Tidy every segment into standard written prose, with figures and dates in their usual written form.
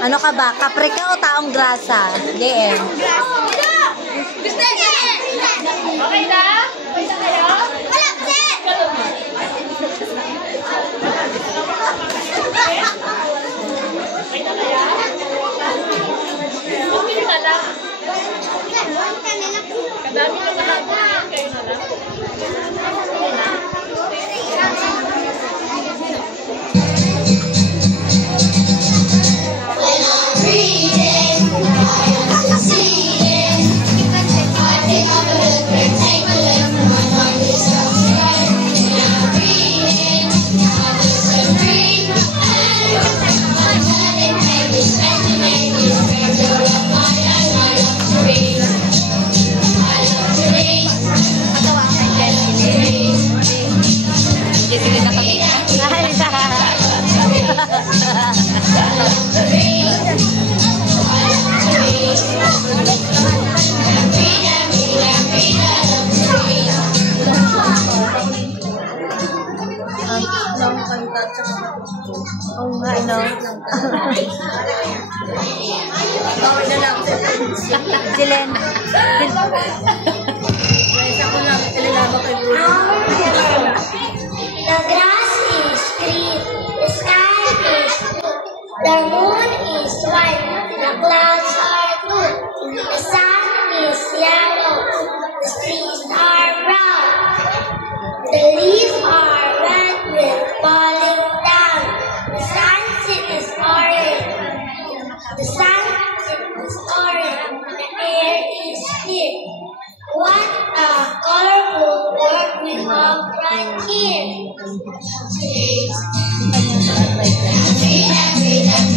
Ano ka ba? Kapre ka o taong grasa? DM. Okay na? Okay na kayo? Okay na kaya? Okay na lang. Kadami na malabo. Kayo na lang. Oo nga, no? Okay na lang. Jilen. Guys, ako lang. Ilalaba kay Bruno. The grass is green, the sky is blue, the moon is white, the clouds are blue, the sun is yellow, the trees are brown, the leaves are red with falling down, the sunset is orange, the air is clear. What a colorful world we have right here.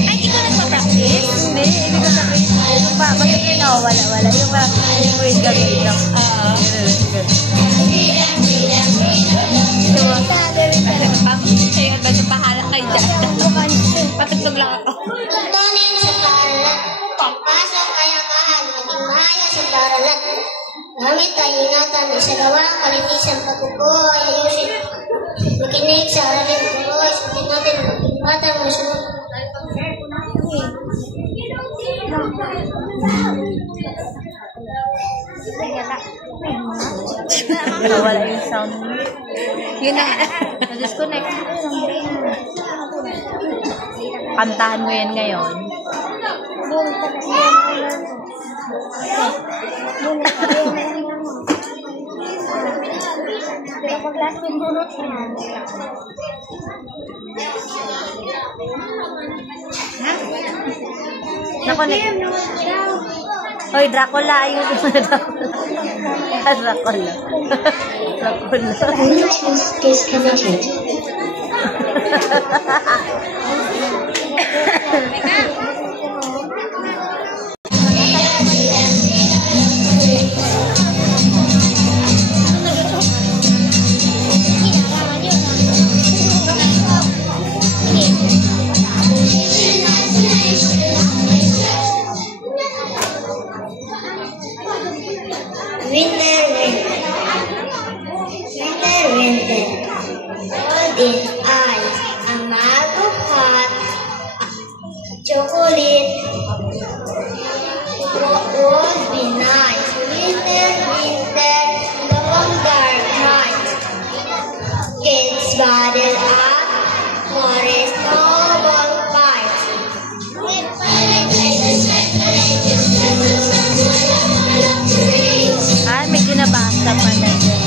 Ay, ikaw nagpa-practice? Hindi, hindi ko sabihin. Yung pa, mag-ibig ako, wala. Yung word gagawin lang. Ayun, ba yung pahala kayo dyan? Patugtog lang ako. Tuntunin sa paralan. Pasok kaya kahal, maging maayos sa paralan. Gamit ay ingatan na sa gawa, kalinisan pagkukuha ay ayusin. Makinig sa aralin ko, isipin natin ang maging batang masunod. Wala yung sound. Yun na. Na-disconnect. Kantahan mo yan ngayon. Nakonek. Hoy, Dracula, ayun mo na Dracula. Bluetooth disconnected. Winter, golden eyes, a mango heart, chocolate would be nice. Winter, long dark night. Kids bottle up, forest snowball fight. Ah, may ginabasa pa na dyan.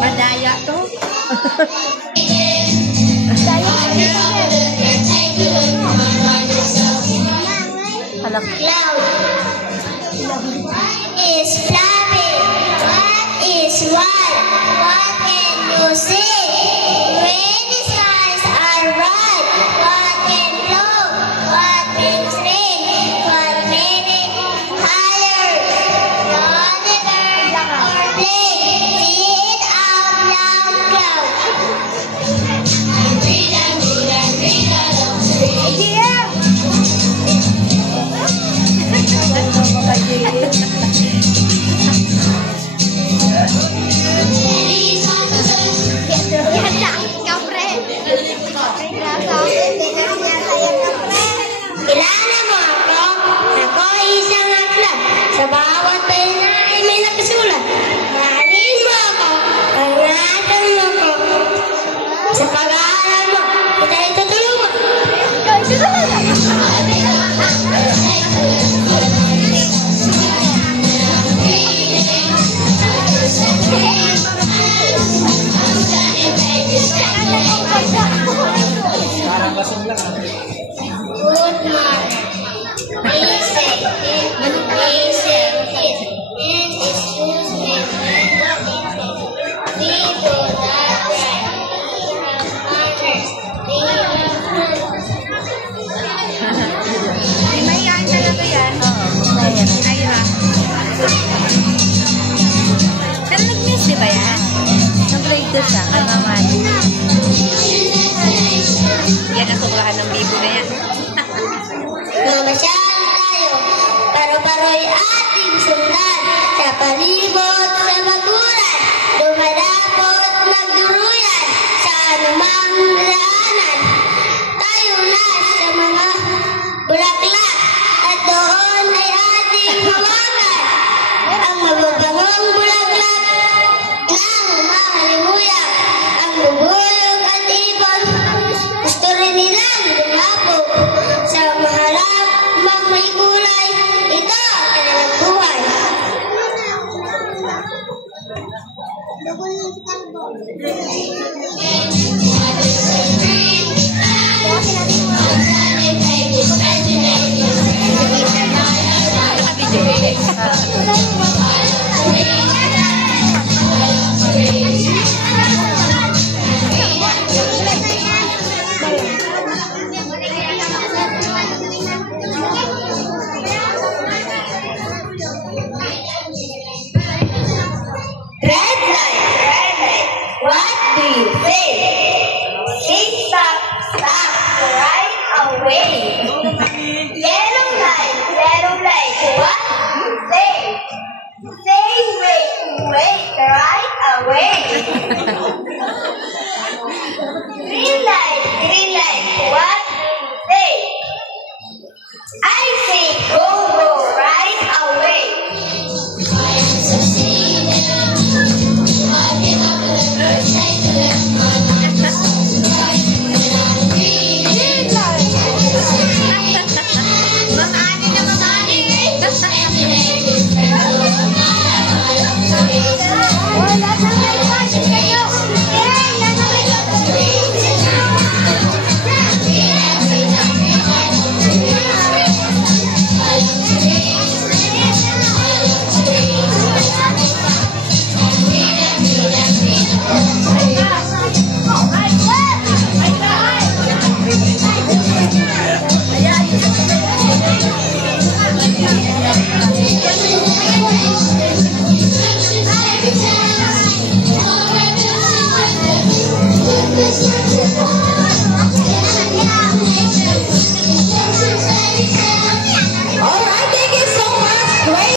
Madaya to. Halak. Cloud. What is fluffy? What is white? What can you see? When the skies are bright, what can blow? What brings rain? What may be higher? Not the bird or plane. See it out loud, cloud. Good manner. Listen, listen, and excuse me. We do not right. We have manners. We have manners. Di mahihain talaga yan. Oo, mahirap. Ayun ah. Pero nag-miss, di ba yan? Nag-grade 2 siya, kay Mama Ani. Yan ang sobrahan ng bibo na yan. Mamasyal tayo, paro-paro'y ating sundan. Sa palibot, sa bakuran, dumadapot, nagduruyan, sa anumang daanan. Tayo na sa mga bulaklak, at doon ay ating hawakan. Ang mababangong bulaklak ng mahalimuyak, ang bubuyog at ibon. Gusto rin nilang lumapok sa maharap mang may kulay. Ito ang kanilang buhay. Red light, what do you say? Say stop, stop, right away. Yellow light, what do you say? Say wait, wait, right away. Green light, what do you say? I say go, go, right away. I